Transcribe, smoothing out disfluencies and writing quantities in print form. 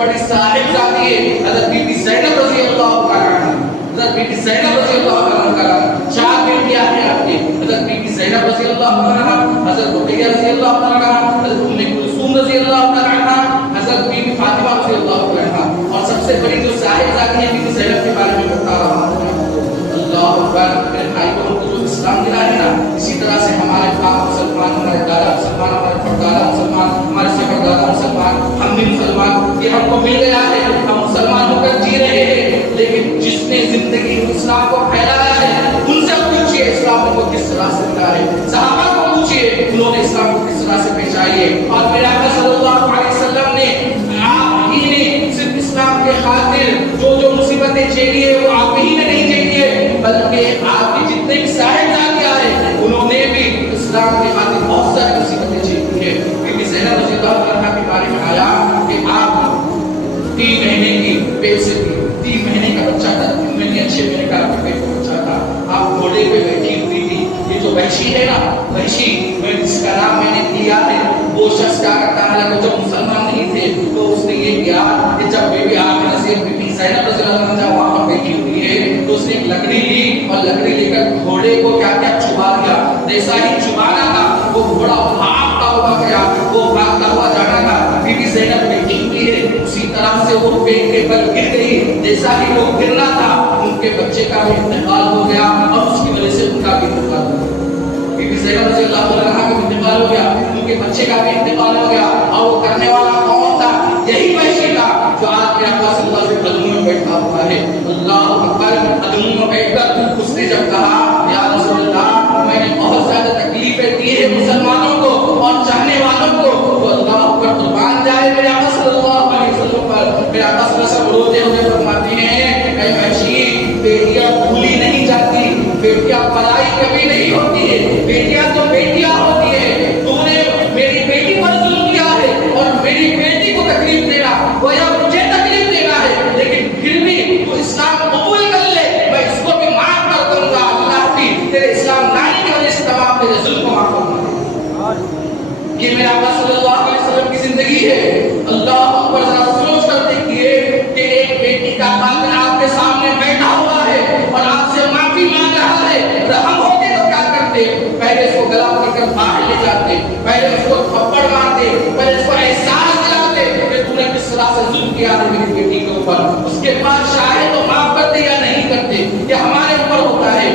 بڑی صاحب ذاتی ہے حضرت بی بی زینب رضی اللہ تعالیٰ عنہ. حضرت بی بی زینب رضی اللہ تعالیٰ عنہ. 4 بیٹیاں ہیں آپ کی. حضرت بی بی زینب رضی اللہ تعالیٰ عنہ, حضرت رقیہ رضی اللہ تعالیٰ عنہ, حضرت ام کلثوم رضی اللہ تعالیٰ عنہ, حضرت بی بی فاطمہ رضی اللہ تعالیٰ عنہ. اور سب سے بڑی جو صاحب ذاتی ہے بی بی زینب کے بارے میں بتا رہا ہوں. اللہ اکبر. میرے بھائی بہنوں کو جو اسلام دلا ہے نا, اسی طرح سے ہمارے باپ مسلمان, ہمارے دادا مسلمان, ہمارے پردادا مسلمان, ہمارے سے پردادا مسلمان, ہم بھی مسلمان. یہ ہم کو مل گیا ہے, ہم مسلمان ہو کر جی رہے ہیں. لیکن جس نے زندگی اسلام کو پھیلایا ہے ان سے پوچھئے اسلام کو کس طرح سے ملا ہے. صحابہ کو پوچھئے انہوں نے اسلام کو کس طرح سے پہچائی ہے. اور میرے آقا صلی اللہ علیہ وسلم نے آپ ہی نے صرف اسلام کے خاطر جو مصیبتیں جھیلی ہے وہ آپ ہی نے نہیں جھیلی ہے, بلکہ آپ کی جتنے بھی صاحبزادیاں ہیں انہوں نے بھی اسلام کے خاطر بہت ساری مصیبتیں جھیلی ہے. بی بی زینب رضی اللہ عنہا کے بارے میں آیا کہ آپ 3 مہینے کی پیٹ سے تھی, 3 مہینے کا بچہ تھا, 3 مہینے 6 مہینے کا پیٹ کا بچہ تھا. آپ گھوڑے پہ بیٹھی ہوئی تھی. یہ جو وحشی ہے نا, وحشی جس کا نام میں نے دیا ہے, وہ شخص کیا کرتا ہے کہ جب مسلمان نہیں تھے تو اس نے یہ کیا کہ جب بی بی آمنہ سے بی بی زینب رضی اللہ عنہا جب وہاں پر بیٹھی ہوئی ہے تو اس نے ایک لکڑی لی اور لکڑی لے کر گھوڑے کو کیا کیا چبا دیا. جیسا ہی چبانا تھا وہ گھوڑا بھاگتا ہوا گیا, وہ بھاگتا ہوا جانا تھا. بی بی زینب بیٹھی ہوئی ہے, اسی طرح سے وہ پیٹ کے بل گر گئی. جیسا ہی وہ گرنا تھا ان کے بچے کا بھی انتقال ہو گیا اور اس کی وجہ سے ان کا بھی انتقال ہو گیا. بی بی زینب رضی اللہ عنہا کا بھی انتقال ہو گیا, ان کے بچے کا بھی انتقال ہو گیا. اور وہ کرنے والا کون تھا؟ یہی وحشی تھا جو آج میرے آقا صلی اللہ علیہ وسلم قدموں میں بیٹھا ہوا ہے. اللہ اکبر. قدموں میں بیٹھ کر اس نے جب کہا یا رسول اللہ میں نے بہت زیادہ تکلیفیں دی ہے مسلمانوں کو اور چاہنے والوں کو, تو اللہ اکبر قربان جائے میرے آقا صلی اللہ علیہ وسلم پر. میرے آقا صلی اللہ علیہ وسلم روتے ہوئے فرماتے ہیں اے وحشی, بیٹیاں بھولی نہیں جاتی, بیٹیاں پرائی کبھی نہیں ہوتی ہے, بیٹیاں تو بیٹیاں ہوتی ہے. تو نے میری بیٹی پر ظلم کیا ہے اور میری بیٹی کو تکلیف دینا وہ یا مجھے تکلیف دینا ہے, لیکن پھر بھی تو اسلام قبول کر لے, میں اس کو بھی معاف کر دوں گا. اللہ کی تیرے اسلام لانے کی وجہ سے تمام تیرے ظلم کو معاف کروں گا. یہ میرے آقا صلی اللہ علیہ وسلم کی زندگی ہے. اللہ اکبر. ذرا سوچ کر دیکھیے کہ ایک بیٹی کا قاتل آپ کے سامنے بیٹھا ہوا ہے اور آپ سے معافی مانگ رہا ہے. رحم ہوتے تو کیا کرتے؟ پہلے اس کو گلا پکڑ کر باہر لے جاتے, پہلے اس کو تھپڑ مارتے, پہلے اس کو احساس دلاتے کہ تم نے کس طرح سے ظلم کیا ہے میری بیٹی کے اوپر. اس کے بعد شاید تو معاف کرتے یا نہیں کرتے, یہ ہمارے اوپر ہوتا ہے.